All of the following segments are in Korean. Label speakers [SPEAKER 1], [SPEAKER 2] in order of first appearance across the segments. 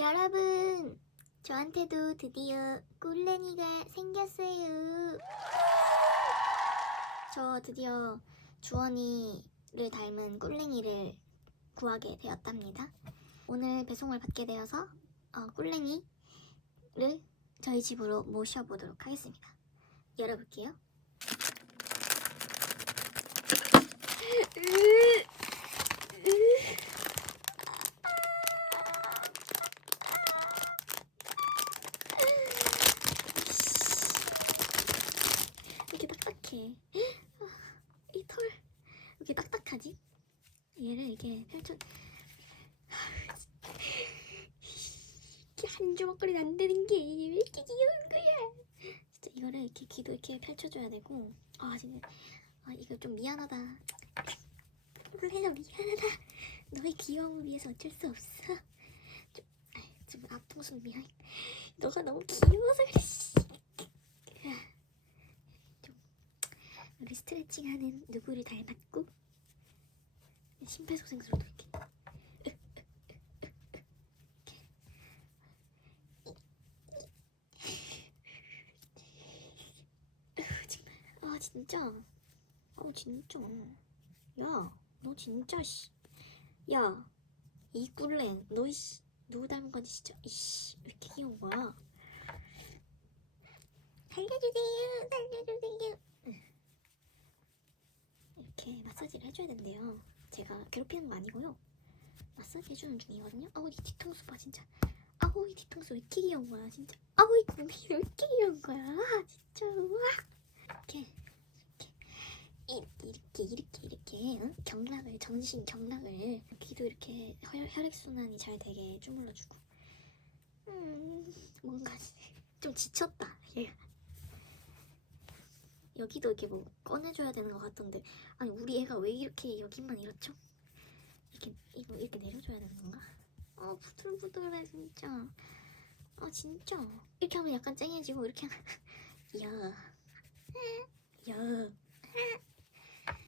[SPEAKER 1] 여러분, 저한테도 드디어 꿀랭이가 생겼어요. 저 드디어 주원이를 닮은 꿀랭이를 구하게 되었답니다. 오늘 배송을 받게 되어서 어, 꿀랭이를 저희 집으로 모셔보도록 하겠습니다. 열어볼게요. 이렇게 딱딱해. 이 털, 왜 이렇게 딱딱하지? 얘를 이렇게 펼쳐. 이게 한 조각거리 안 되는 게 왜 이렇게 귀여운 거야? 진짜 이거를 이렇게 귀도 이렇게 펼쳐줘야 되고. 아 진짜, 아 이거 좀 미안하다. 원래는 미안하다. 너의 귀여움을 위해서 어쩔 수 없어. 좀, 아이, 좀 앞통수 미안. 너가 너무 귀여워서 그래. 씨. 우리 스트레칭하는 누구를 닮았고 심폐소생술도 이렇게. 아 진짜. 아 진짜. 야 너 진짜 씨 야 이 꿀랭 너 이씨 누구 닮은 건지 진짜. 이씨 왜 이렇게 귀여운 거야? 살려주세요 살려주세요. 이렇게 마사지를 해줘야 된대요. 제가 괴롭히는 거 아니고요. 마사지 해주는 중이거든요. 아우 이 뒤통수 봐 진짜. 아우 이 뒤통수 왜 귀여운 거야 진짜. 아우 이 고기 왜 귀여운 거야 아, 진짜 우와. 이렇게 이렇게 이- 이렇게 이렇게 응? 경락을 전신 경락을 귀도 이렇게 혈, 혈액 순환이 잘 되게 주물러주고. 음 뭔가 좀 지쳤다 얘가. 여기도 이렇게 뭐 꺼내줘야 되는 것 같던데. 아니 우리 애가 왜 이렇게 여기만 이렇죠? 이렇게 이거 이렇게 내려줘야 되는 건가? 어 부들부들해 진짜. 아 진짜. 이렇게 하면 약간 쨍해지고 이렇게 하면 야야.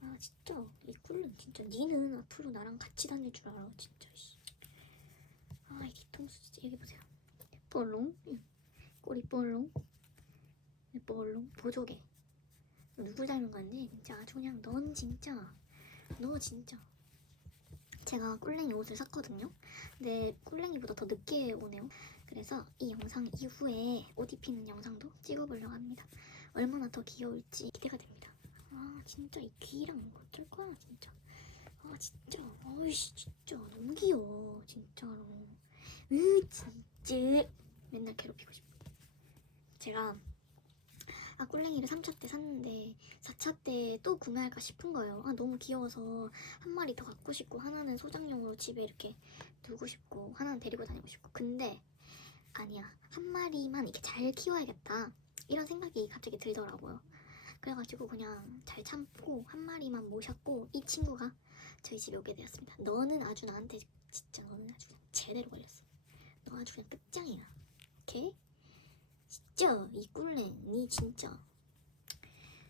[SPEAKER 1] 아 진짜. 이 꿀은 진짜 니는 앞으로 나랑 같이 다닐 줄 알아 진짜 씨. 아이 뒤통수 진짜 여기 보세요. 볼롱? 응. 꼬리 볼롱? 볼롱. 보조개 누구 닮은 건지 진짜 아주 그냥 넌 진짜. 너 진짜. 제가 꿀랭이 옷을 샀거든요. 근데 꿀랭이보다 더 늦게 오네요. 그래서 이 영상 이후에 옷 입히는 영상도 찍어보려고 합니다. 얼마나 더 귀여울지 기대가 됩니다. 아 진짜 이 귀랑 어쩔 거야 진짜. 아 진짜. 어이씨 진짜. 너무 귀여워 진짜로. 으 진짜. 맨날 괴롭히고 싶어. 제가 아 꿀랭이를 3차 때 샀는데 4차 때 또 구매할까 싶은 거예요. 아 너무 귀여워서 한 마리 더 갖고 싶고 하나는 소장용으로 집에 이렇게 두고 싶고 하나는 데리고 다니고 싶고 근데 아니야 한 마리만 이렇게 잘 키워야겠다 이런 생각이 갑자기 들더라고요. 그래가지고 그냥 잘 참고 한 마리만 모셨고 이 친구가 저희 집에 오게 되었습니다. 너는 아주 나한테 진짜 너는 아주 제대로 걸렸어. 너 아주 그냥 끝장이야. 오케이? 진짜 이 꿀랭 니 진짜.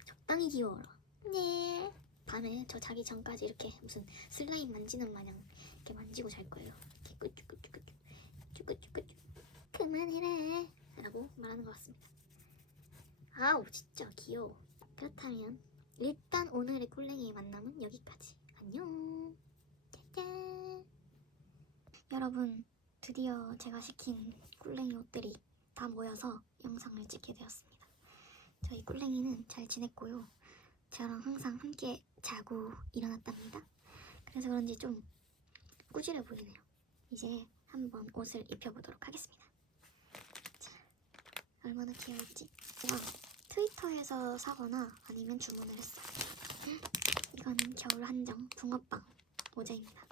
[SPEAKER 1] 적당히 귀여워라. 네. 밤에 저 자기 전까지 이렇게 무슨 슬라임 만지는 마냥 이렇게 만지고 잘 거예요. 이렇게 꾸쭈꾸쭈꾸쭈. 꾸쭈 꾸쭈꾸쭈. 그만해라. 라고 말하는 것 같습니다. 아우 진짜 귀여워. 그렇다면 일단 오늘의 꿀랭이의 만남은 여기까지. 안녕. 짜잔. 여러분 드디어 제가 시킨 꿀랭이 옷들이 다 모여서 영상을 찍게 되었습니다. 저희 꿀랭이는 잘 지냈고요. 저랑 항상 함께 자고 일어났답니다. 그래서 그런지 좀 꾸질해 보이네요. 이제 한번 옷을 입혀보도록 하겠습니다. 자, 얼마나 귀여울지. 제가 트위터에서 사거나 아니면 주문을 했어요. 이거는 겨울 한정 붕어빵 모자입니다.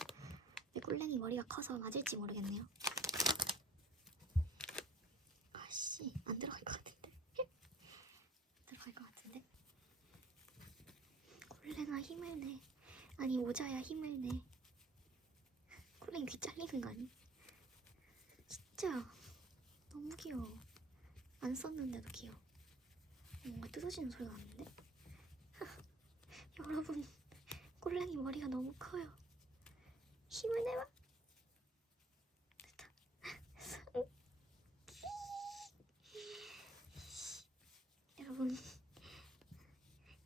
[SPEAKER 1] 근데 꿀랭이 머리가 커서 맞을지 모르겠네요. 아씨 안 들어갈 것 같은데? 들어갈 것 같은데? 콜랭아 힘을 내. 아니 모자야 힘을 내. 콜랭 귀 잘리는 거 아니? 진짜. 너무 귀여워. 안 썼는데도 귀여워. 뭔가 뜯어지는 소리가 나는데? 여러분 꼴랭이 머리가 너무 커요. 힘을 내봐 됐다 됐어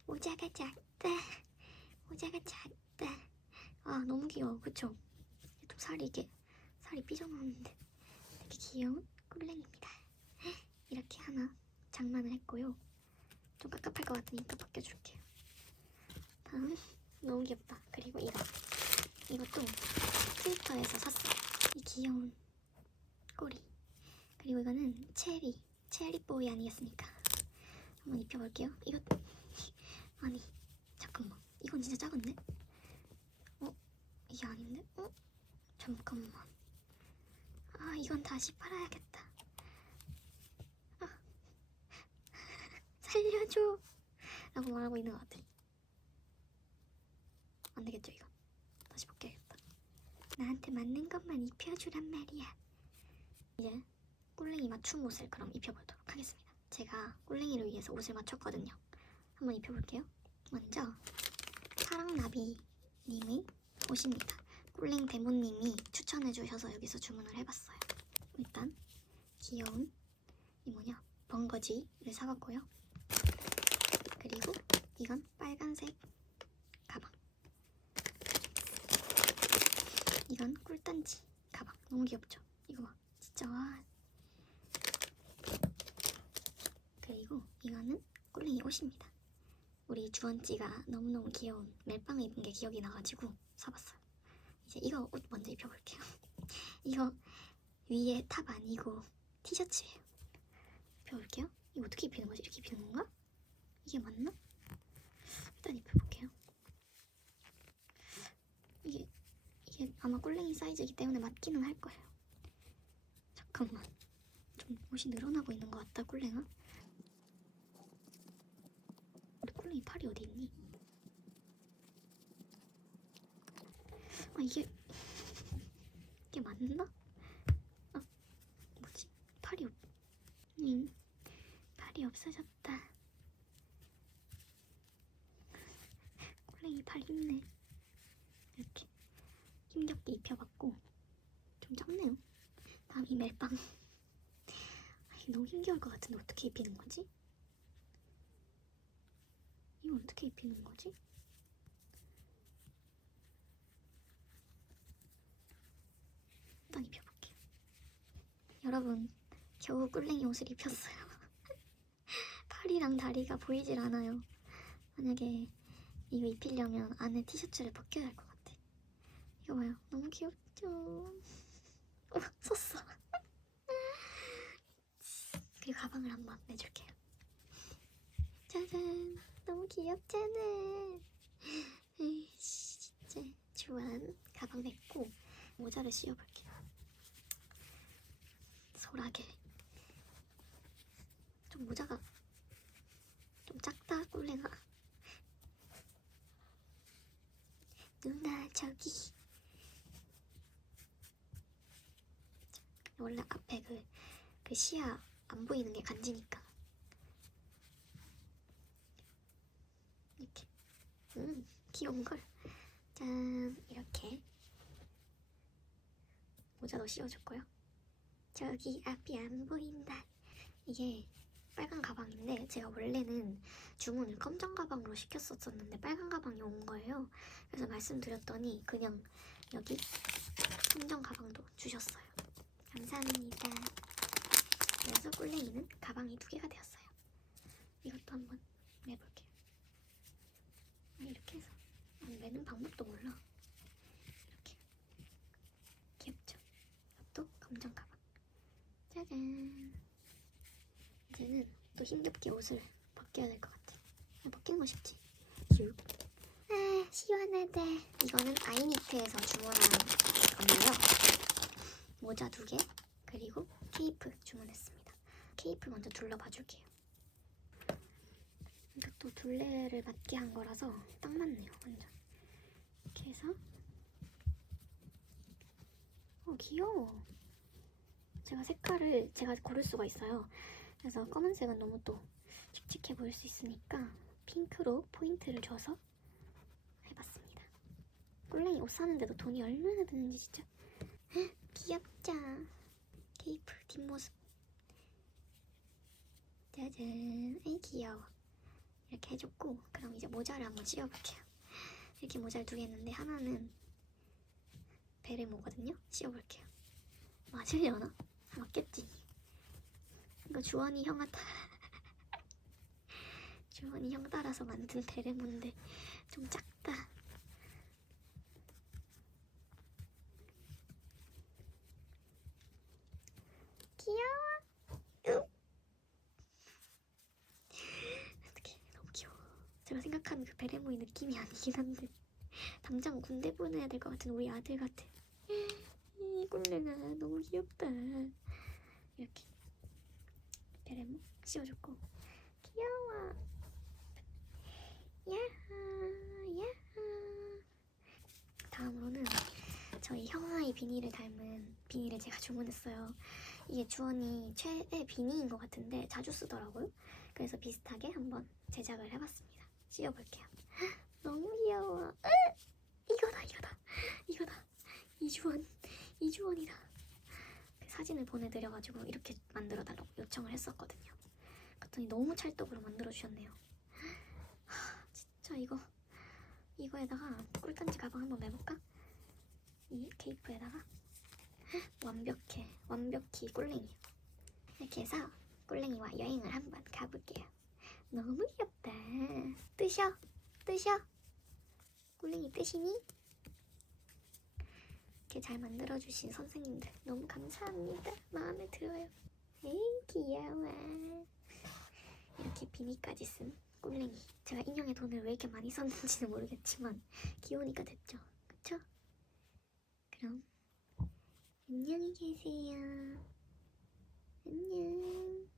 [SPEAKER 1] 모자가 작다. 모자가 작다. 아 너무 귀여워, 그쵸? 좀 살이 이게 살이 삐져나오는데 되게 귀여운 꿀랭입니다. 이렇게 하나 장만을 했고요. 좀 깝깝할 것 같으니까 벗겨줄게요. 다음 너무 귀엽다. 그리고 이거 이것도 트위터에서 샀어요. 이 귀여운 꼬리. 그리고 이거는 체리 체리 보이 아니겠습니까? 한번 입혀볼게요. 이거 아니 잠깐만 이건 진짜 작은데? 어 이게 아닌데? 어 잠깐만. 아 이건 다시 팔아야겠다. 아. 살려줘. 라고 말하고 있는 것 같아. 안 되겠죠 이거. 다시 벗겨야겠다. 나한테 맞는 것만 입혀주란 말이야. 이제 꿀랭이 맞춤 옷을 그럼 입혀보도록 하겠습니다. 제가 꿀랭이를 위해서 옷을 맞췄거든요. 한번 입혀볼게요. 먼저 사랑나비님의 옷입니다. 꿀랭 대모님이 추천해주셔서 여기서 주문을 해봤어요. 일단 귀여운 이 뭐냐 번거지를 사봤고요. 그리고 이건 빨간색 가방. 이건 꿀단지 가방. 너무 귀엽죠? 이거 봐. 진짜 와. 그리고 이거는 꿀랭이 옷입니다. 우리 주원찌가 너무너무 귀여운 멜빵을 입은 게 기억이 나가지고 사봤어요. 이제 이거 옷 먼저 입혀볼게요. 이거 위에 탑 아니고 티셔츠예요. 입혀볼게요. 이거 어떻게 입히는 거지? 이렇게 입히는 건가? 이게 맞나? 일단 입혀볼게요. 이게 이게 아마 꿀랭이 사이즈이기 때문에 맞기는 할 거예요. 잠깐만. 좀 옷이 늘어나고 있는 것 같다, 꿀랭아. 우리 꿀랭이 팔이 어디 있니? 아, 이게, 이게 맞나? 아, 뭐지? 팔이 없, 응. 팔이 없어졌다. 꿀랭이 팔 힘내. 이렇게 힘겹게 입혀봤고, 좀 작네요. 다음 이 멜빵. 아, 너무 힘겨울 것 같은데 어떻게 입히는 거지? 이거 어떻게 입히는 거지? 일단 입혀볼게요. 여러분, 겨우 꿀랭이 옷을 입혔어요. 팔이랑 다리가 보이질 않아요. 만약에 이거 입히려면 안에 티셔츠를 벗겨야 할 것 같아. 이거 봐요. 너무 귀엽죠? 어, 썼어. 그리고 가방을 한번 내줄게요. 짜잔. 너무 귀엽잖아. 에이씨, 진짜. 주한 가방 냈고 모자를 씌워볼게요. 소라게. 좀 모자가 좀 작다, 꿀랭아. 누나, 저기. 원래 앞에 그, 그 시야 안 보이는 게 간지니까. 이렇게. 음, 귀여운 걸. 짠, 이렇게. 모자도 씌워줬고요. 저기 앞이 안 보인다. 이게 빨간 가방인데 제가 원래는 주문을 검정 가방으로 시켰었었는데 빨간 가방이 온 거예요. 그래서 말씀드렸더니 그냥 여기 검정 가방도 주셨어요. 감사합니다. 그래서 꿀랭이는 가방이 두 개가 되었어요. 이것도 한번 매볼게요. 아, 이렇게 해서 아, 매는 방법도 몰라. 이렇게 귀엽죠? 이것도 검정 가방. 짜잔. 이제는 또 힘겹게 옷을 벗겨야 될 것 같아. 그냥 벗기는 거 쉽지. 슉. 아 시원하다. 이거는 아이니트에서 주문한 건데요. 모자 두 개, 그리고 케이프 주문했습니다. 케이프 먼저 둘러봐 줄게요. 이거 또 둘레를 맞게 한 거라서 딱 맞네요, 완전. 이렇게 해서 어 귀여워. 제가 색깔을 제가 고를 수가 있어요. 그래서 검은색은 너무 또 칙칙해 보일 수 있으니까 핑크로 포인트를 줘서 해봤습니다. 꿀랭이 옷 사는데도 돈이 얼마나 드는지 진짜 헉, 귀엽죠? 케이프 뒷모습 짜잔 아이 귀여워 이렇게 해줬고 그럼 이제 모자를 한번 씌워볼게요. 이렇게 모자를 두개 했는데 하나는 베레모거든요. 씌워볼게요. 맞으려나? 맞겠지. 이거 주원이 형아 따라 주원이 형 따라서 만든 베레모인데 좀 작다. 귀여워. 어떡해 너무 귀여워. 제가 생각하는 그 베레모의 느낌이 아니긴 한데 당장 군대 보내야 될 것 같은 우리 아들 같아. 이 꿀랭아 너무 귀엽다. 이렇게 베레모 씌워줬고 귀여워. 야하 야하. 다음으로는 저희 형아의 비니를 닮은 비니를 제가 주문했어요. 이게 주원이 최애 비니인 것 같은데 자주 쓰더라고요. 그래서 비슷하게 한번 제작을 해봤습니다. 씌워볼게요. 너무 귀여워. 으! 이거다 이거다 이거다 이주원 이주원이다. 그 사진을 보내드려가지고 이렇게 만들어 달라고 요청을 했었거든요. 그랬더니 너무 찰떡으로 만들어 주셨네요. 하, 진짜 이거 이거에다가 꿀단지 가방 한번 매볼까? 이 케이프에다가 완벽해 완벽히 꿀랭이 이렇게 해서 꿀랭이와 여행을 한번 가볼게요. 너무 귀엽다. 뜨셔 뜨셔. 꿀랭이 뜨시니? 이렇게 잘 만들어주신 선생님들 너무 감사합니다. 마음에 들어요. 에이 귀여워. 이렇게 비니까지 쓴 꼴랭이. 제가 인형에 돈을 왜 이렇게 많이 썼는지는 모르겠지만 귀여우니까 됐죠. 그쵸? 그럼 안녕히 계세요. 안녕.